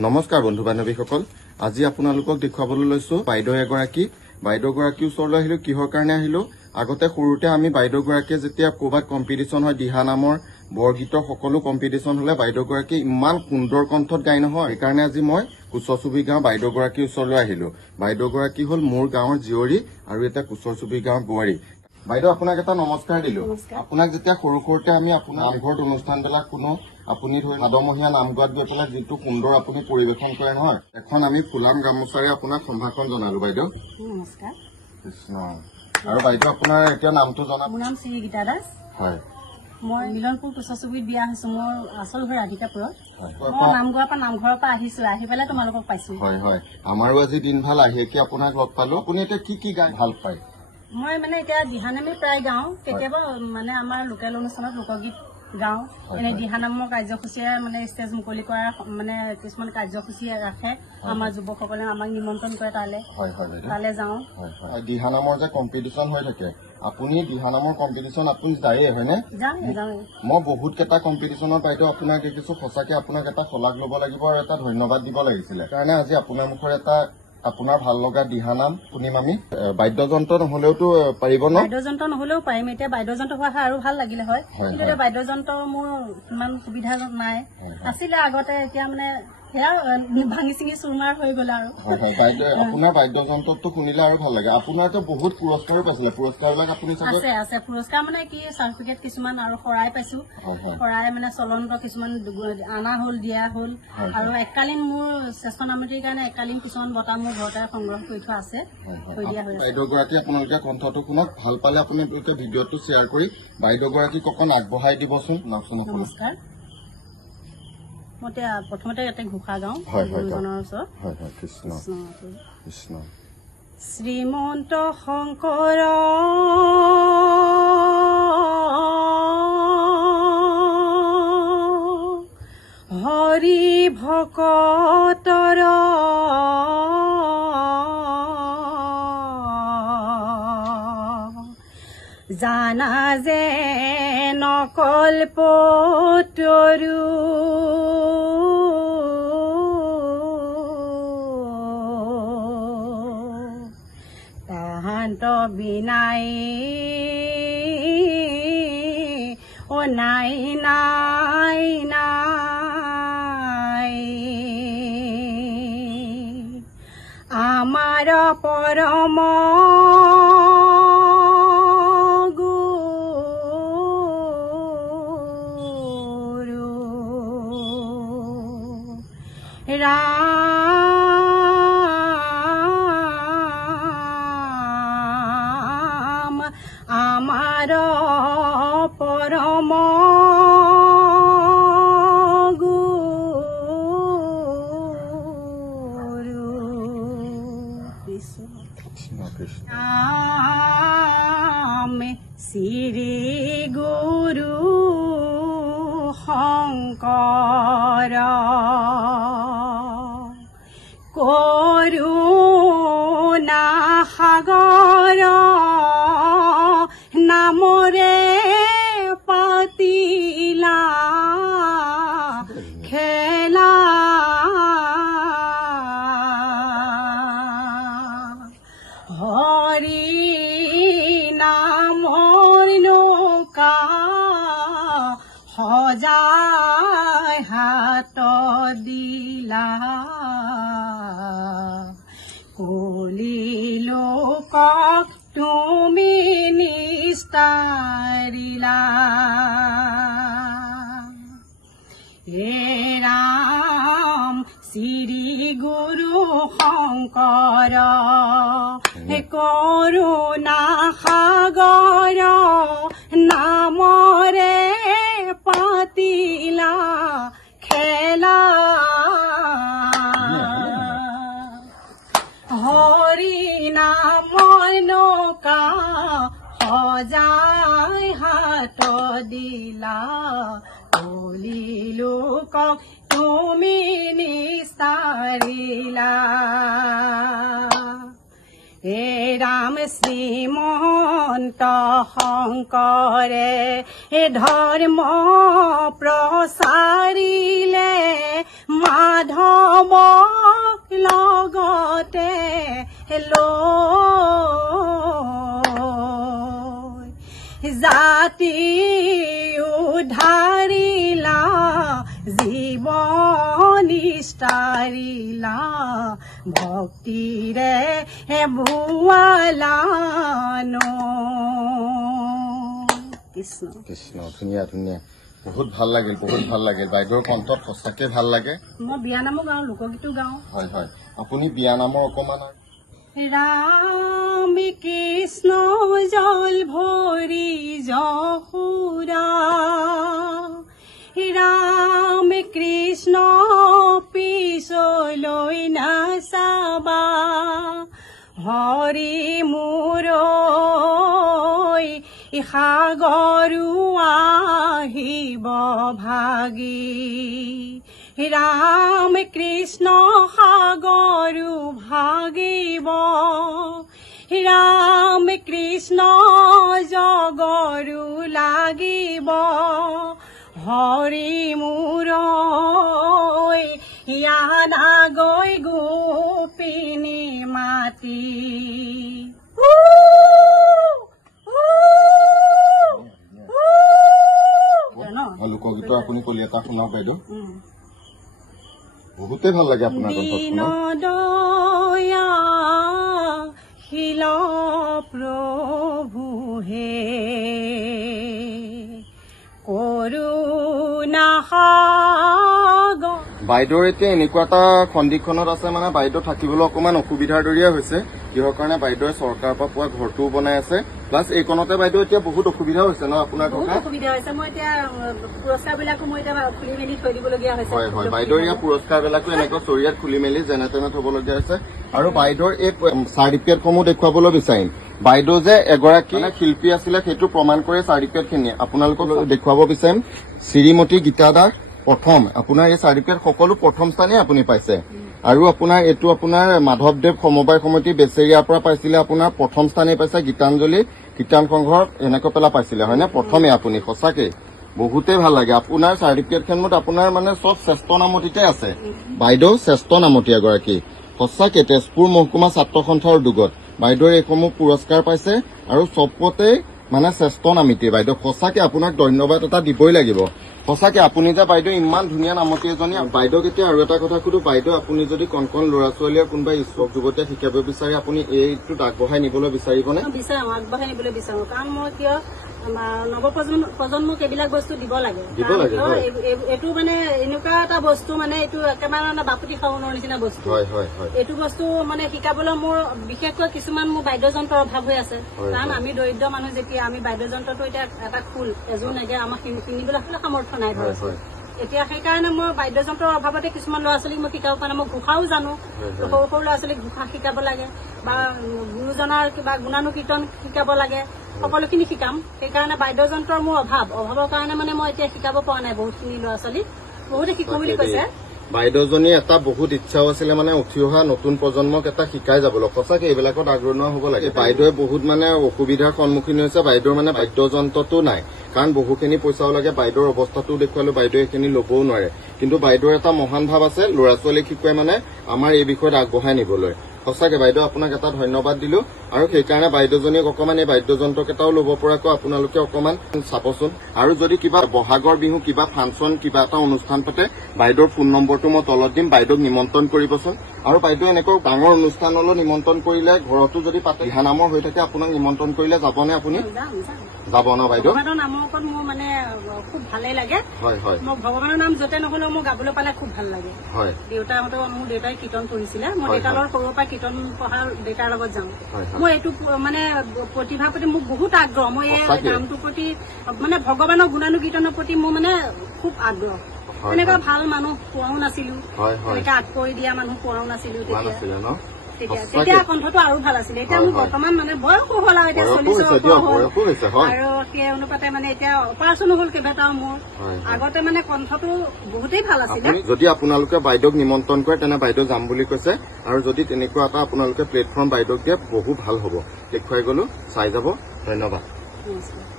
নমস্কাৰ বন্ধু বান্ধৱীসকল, আজি আপোনালোকক দেখুৱাবলৈ লৈছো বাইদেউ এগৰাকীৰ ওচৰলৈ আহিলো। কিহৰ কাৰণে আহিলো? আগতে সৰুতে আমি বাইদেউগৰাকীয়ে যেতিয়া ক'ৰবাত কম্পিটিশ্যন হয়, দিহা নামৰ বৰগীতৰ সকলো কম্পিটিশ্যন হলে বাইদেউগৰাকী ইমান সুন্দৰ কণ্ঠত গাই নহয়। সেইকাৰণে আজি মই কুচৰচুবুৰী গাঁও বাইদেউগৰাকীৰ ওচৰলৈ আহিলো। বাইদেউগৰাকী হ'ল মোৰ গাঁৱৰ জীয়ৰী আৰু এটা কুচৰচুবুৰী গাঁৱৰ বোৱাৰী। বাইদেউ, আপোনাক এটা নমস্কাৰ দিলো। আপোনাক যেতিয়া সৰুতে আমি আপোনাৰ নামঘৰত অনুষ্ঠানবিলাক শুনো, আপুনি ধৰি ভাদমহীয়া নাম গোৱাত গৈ পেলাই যিটো সুন্দৰ আপুনি পৰিৱেশন কৰে নহয়, এখন আমি ফুলাম গামোচাৰে আপোনাক সম্ভাষণ জনালো। বাইদেউ নমস্কাৰ। কৃষ্ণ। আৰু বাইদেউ আপোনাৰ এতিয়া নামটো জনাব। মোৰ নাম শ্ৰী গীতা দাস। হয়, মই মিলনপুৰ কুচৰচুবুৰীত বিয়া হৈছো। মোৰ আচল ঘৰ ৰাধিকাপুৰত। মই নামঘৰৰ পৰা আহিছো, আহি পেলাই তোমালোকক পাইছো। হয় হয়, আমাৰো আজি দিন ভাল, আহি আপোনাক লগ পালো। আপুনি এতিয়া কি গাই ভাল পায়? মই এতিয়া দিহানামে প্ৰায় গাওঁ। কেতিয়াবা আমাৰ লোকেল অনুষ্ঠানত লোকগীত গাওঁ। এনে দিহানামৰ কাৰ্যসূচীৰে ষ্টেজ মুকলি কৰাৰ কিছুমান কাৰ্যসূচী ৰাখে। আমাৰ যুৱকসকলে আমাক নিমন্ত্ৰণ কৰে, তালে যাওঁ। দিহানামৰ যে কম্পিটিশ্যন হৈ থাকে, আপুনি দিহানামৰ কম্পিটিশ্যন আপুনি যায়ে হয়নে? যাওঁ। মই বহুত কেইটা কম্পিটিশ্যনত বাইদেউ আপোনাক দেখিছো। সঁচাকে আপোনাক এটা শলাগ লব লাগিব আৰু এটা ধন্যবাদ দিব লাগিছিলে। কাৰণে আজি আপোনাৰ মুখৰ আপোনাৰ ভাল লগা দিহানাম শুনিম আমি। বাদ্যযন্ত্ৰ নহলেওতো পাৰিব ন? বাদ্যযন্ত্ৰ নহলেও পাৰিম। এতিয়া বাদ্যযন্ত্ৰ হোৱা আৰু ভাল লাগিলে হয়, কিন্তু এতিয়া বাদ্যযন্ত্ৰ মোৰ ইমান সুবিধা নাই। আছিলে আগতে, এতিয়া সেয়া ভাঙি চিঙি চুৰমাৰ হৈ গল আৰু। আপোনাৰ বাদ্যযন্ত্ৰটো শুনিলে আৰু ভাল লাগে। আপোনাৰতো বহুত পুৰস্কাৰো পাইছিলে। পুৰস্কাৰবিলাক আপুনি আছে পুৰস্কাৰ কি চাৰ্টিফিকেট কিছুমান আৰু শৰাই পাইছো। শৰাই চলন্ত কিছুমান অনা হল, দিয়া হল। আৰু এককালীন মোৰ শ্ৰেষ্ঠ নামতিৰ কাৰণে এককালীন কিছুমান বঁটা মোৰ ঘৰতে সংগ্ৰহ কৰি থোৱা আছে, থৈ দিয়া হৈছে। বাইদেউগৰাকী আপোনালোকে কণ্ঠটো শুনক, ভাল পালে আপোনালোকে ভিডিঅ'টো শ্বেয়াৰ কৰি বাইদেউগৰাকীক অকণ আগবঢ়াই দিবচোন। নমস্কাৰ। মই প্ৰথমতে ইয়াতে ঘোষা গাওঁ গুৰুজনৰ ওচৰত। কৃষ্ণ কৃষ্ণ। শ্ৰীমন্ত শংকৰ হৰি ভকতৰ জানা যে নকল্পতৰু তাহান্ত বিনাই নাই নাই নাই আমাৰ পৰম গুৰু ৰাম আমাৰ পৰম গুৰু ৰাম শ্ৰী গুৰু শংকৰ কৰুণা সাগৰ নামৰে পাতিলা খেলা হৰি নামৰ নৌকা সজাই হাত দিলা কলি লোকক তুমি নিস্তাৰিলা। হে ৰাম শ্ৰী গুৰু শংকৰ কৰুণা সাগৰ নামৰে পাতিলা খেলা হৰি নামৰ নৌকা সজাই হাত দিলা কলি লোকক তুমি নিস্তাৰিলা। হে ৰাম শ্ৰীমন্ত অচ্যুত শংকৰে ধৰ্ম প্ৰচাৰিলে মাধৱ লগতে লৈ জাতি উদ্ধাৰিলা জীৱ নিষ্ঠাৰিলা ভক্তিৰে ভুৱালানো কৃষ্ণ কৃষ্ণ ধুনীয়া ধুনীয়া বহুত ভাল লাগিল বাইদেউৰ কণ্ঠত সঁচাকে ভাল লাগে মই বিয়ানামো গাওঁ লোকগীতো গাওঁ হয় হয় আপুনি বিয়ানামৰ অকমান ৰাম কৃষ্ণ জল ভৰি যশোদা ৰাম কৃষ্ণ পিছলৈ নাচাবা হৰি মোৰ সাগৰো আহিব ভাগি ৰাম কৃষ্ণ সাগৰো ভাগিব ৰাম কৃষ্ণ জগৰো লাগিব হৰি মোৰ ইয়ানা গৈ গোপিনী মাতি লোকগীত আপুনি কলিয়াতা শুনাওক বাইদেউ বহুতে ভাল লাগে আপোনাৰ দয়া শিল প্ৰভু হে কৰোণা বাইদেউৰ এতিয়া এনেকুৱা এটা খণ্ডিখনত আছে মানে বাইদেউ থাকিবলৈ অকমান অসুবিধাৰ দৰিয়া হৈছে কিহৰ কাৰণে বাইদেৱে চৰকাৰৰ পৰা পোৱা ঘৰটোও বনাই আছে প্লাছ এইকণতে বাইদেউ এতিয়া বহুত অসুবিধা হৈছে ন আপোনাৰ অসুবিধা হৈছে মই এতিয়া পুৰস্কাৰবিলাকো মই এতিয়া খুলি মেলি থৈ দিবলগীয়া হৈছে হয় হয় বাইদেউৰ ইয়াৰ পুৰস্কাৰবিলাকো এনেকৈ চৰিয়াত খুলি মেলি যেনে তেনে থবলগীয়া হৈছে আৰু বাইদেউৰ এই চাৰ্টিফিকেটসমূহ দেখুৱাবলৈ বিচাৰিম বাইদেউ যে এগৰাকী শিল্পী আছিলে সেইটো প্ৰমাণ কৰি চাৰ্টিফিকেটখিনি আপোনালোকক দেখুৱাব বিচাৰিম শ্ৰীমতী গীতা দাস প্ৰথম আপোনাৰ এই চাৰ্টিফিকেট সকলো প্ৰথম স্থানেই আপুনি পাইছে আৰু আপোনাৰ এইটো আপোনাৰ মাধৱদেৱ সমবায় সমিতি বেচেৰিয়াৰ পৰা পাইছিলে আপোনাৰ প্ৰথম স্থানেই পাইছে গীতাঞ্জলি কীৰ্তন সংঘৰ এনেকৈ পেলা পাইছিলে হয়নে প্ৰথমে আপুনি সঁচাকে বহুতেই ভাল লাগে আপোনাৰ চাৰ্টিফিকেটখনত আপোনাৰ মানে চব শ্ৰেষ্ঠ নামতিতে আছে বাইদেউ শ্ৰেষ্ঠ নামতি এগৰাকী সঁচাকে তেজপুৰ মহকুমা ছাত্ৰ সন্থাৰ উদ্যোগত বাইদেউৰ এইসমূহ পুৰস্কাৰ পাইছে আৰু চবতে মানে শ্ৰেষ্ঠ নামিতি বাইদেউ সঁচাকে আপোনাক ধন্যবাদ এটা দিবই লাগিব সঁচাকে আপুনি যে বাইদেউ ইমান ধুনীয়া নামতি এজনী বাইদেউক এতিয়া আৰু এটা কথা সুধো বাইদেউ আপুনি যদি কণ কণ ল'ৰা ছোৱালীয়ে কোনোবা ইচ্ছুক যুৱতীয়ে শিকাব বিচাৰে আপুনি এইটোত আগবঢ়াই নিবলৈ বিচাৰিবনে বিচাৰো আগবঢ়াই নিবলৈ বিচাৰো কাৰণ মই কিয় নৱপ্ৰজন্মক এইবিলাক বস্তু দিব লাগে এইটো মানে এনেকুৱা এটা বস্তু মানে এইটো একেবাৰে বাপুতি খাওনৰ নিচিনা বস্তু এইটো বস্তু মানে শিকাবলৈ মোৰ বিশেষকৈ কিছুমান মোৰ বাদ্যযন্ত্ৰৰ অভাৱ হৈ আছে কাৰণ আমি দৰিদ্ৰ মানুহ যেতিয়া আমি বাদ্যযন্ত্ৰটো এতিয়া এটা খোল এযোৰ নেগে আমাক কিনিবলৈ হ'লে সামৰ্থ্য নাই ধৰিছে এতিয়া সেইকাৰণে মই বাদ্যযন্ত্ৰৰ অভাৱতে কিছুমান ল'ৰা ছোৱালীক মই শিকাব পৰা নাই মই ঘোষাও জানো সৰু সৰু ল'ৰা ছোৱালীক ঘোষা শিকাব লাগে বা গুৰুজনাৰ কিবা গুণানুকীৰ্তন শিকাব লাগে সকলোখিনি শিকাম সেইকাৰণে বাদ্যযন্ত্ৰৰ মোৰ অভাৱৰ কাৰণে মানে মই এতিয়া শিকাব পৰা নাই বহুতখিনি ল'ৰা ছোৱালীক বহুতে শিকো বুলি কৈছে বাইদেউজনী এটা বহুত ইচ্ছাও আছিলে মানে উঠি অহা নতুন প্ৰজন্মক এটা শিকাই যাবলৈ সঁচাকে এইবিলাকত আগ্ৰহ হ'ব লাগে বাইদেৱে বহুত মানে অসুবিধাৰ সন্মুখীন হৈছে বাইদেউৰ মানে বাদ্যযন্ত্ৰটো নাই কাৰণ বহুখিনি পইচাও লাগে বাইদেউৰ অৱস্থাটোও দেখুৱালো বাইদেৱে এইখিনি ল'বও নোৱাৰে কিন্তু বাইদেউৰ এটা মহান ভাৱ আছে ল'ৰা ছোৱালীক শিকুৱাই মানে আমাৰ এই বিষয়ত আগবঢ়াই নিবলৈ সঁচাকে বাইদেউ আপোনাক এটা ধন্যবাদ দিলো আৰু সেইকাৰণে বাইদেউজনীক অকমান এই বাদ্যযন্ত্ৰকেইটাও ল'ব পৰাকৈ আপোনালোকে অকমান চাবচোন আৰু যদি কিবা বহাগৰ বিহু কিবা ফাংচন কিবা এটা অনুষ্ঠান পাতে বাইদেউৰ ফোন নম্বৰটো মই তলত দিম বাইদেউক নিমন্ত্ৰণ কৰিবচোন আৰু বাইদেউ এনেকৈ ডাঙৰ অনুষ্ঠানলৈ নিমন্ত্ৰণ কৰিলে ঘৰতো যদি পাতে দিহানামৰ হৈ থাকে আপোনাক নিমন্ত্ৰণ কৰিলে যাবনে আপুনি যাব ন বাইদেউ নামৰ ওপৰত মোৰ মানে খুব ভালেই লাগে হয় হয় মই ভগৱানৰ নাম য'তে নহলেও মোৰ গাবলৈ পালে খুব ভাল লাগে হয় দেউতাহঁতেও মোৰ দেউতাই কীৰ্তন কৰিছিলে মই দেউতাৰ সৰুৰ পৰা কীৰ্তন পঢ়া দেউতাৰ লগত যাওঁ মই এইটো মানে প্ৰতিভাৰ প্ৰতি মোক বহুত আগ্ৰহ মই এই নামটোৰ প্ৰতি মানে ভগৱানৰ গুণানুকীৰ্তনৰ প্ৰতি মোৰ মানে খুব আগ্ৰহ এনেকুৱা ভাল মানুহ পোৱাও নাছিলো এনেকে আগ কৰি দিয়া মানুহ পোৱাও নাছিলো তেতিয়া কণ্ঠটো আৰু ভাল আছিলে এতিয়া মোৰ বৰ্তমান মানে বয়সো হ'ল আৰু এতিয়া 40 হ'ল আৰু সেই অনুপাতে মানে এতিয়া অপাৰেশ্যনো হ'ল কেইবাটাও মোৰ আগতে মানে কণ্ঠটো বহুতেই ভাল আছিলে যদি আপোনালোকে বাইদেউক নিমন্ত্ৰণ কৰে তেনে বাইদেউ যাম বুলি কৈছে আৰু যদি তেনেকুৱা এটা আপোনালোকে প্লেটফৰ্ম বাইদেউক দিয়ে বহু ভাল হ'ব দেখুৱাই গলো চাই যাব ধন্যবাদ। নমস্কাৰ।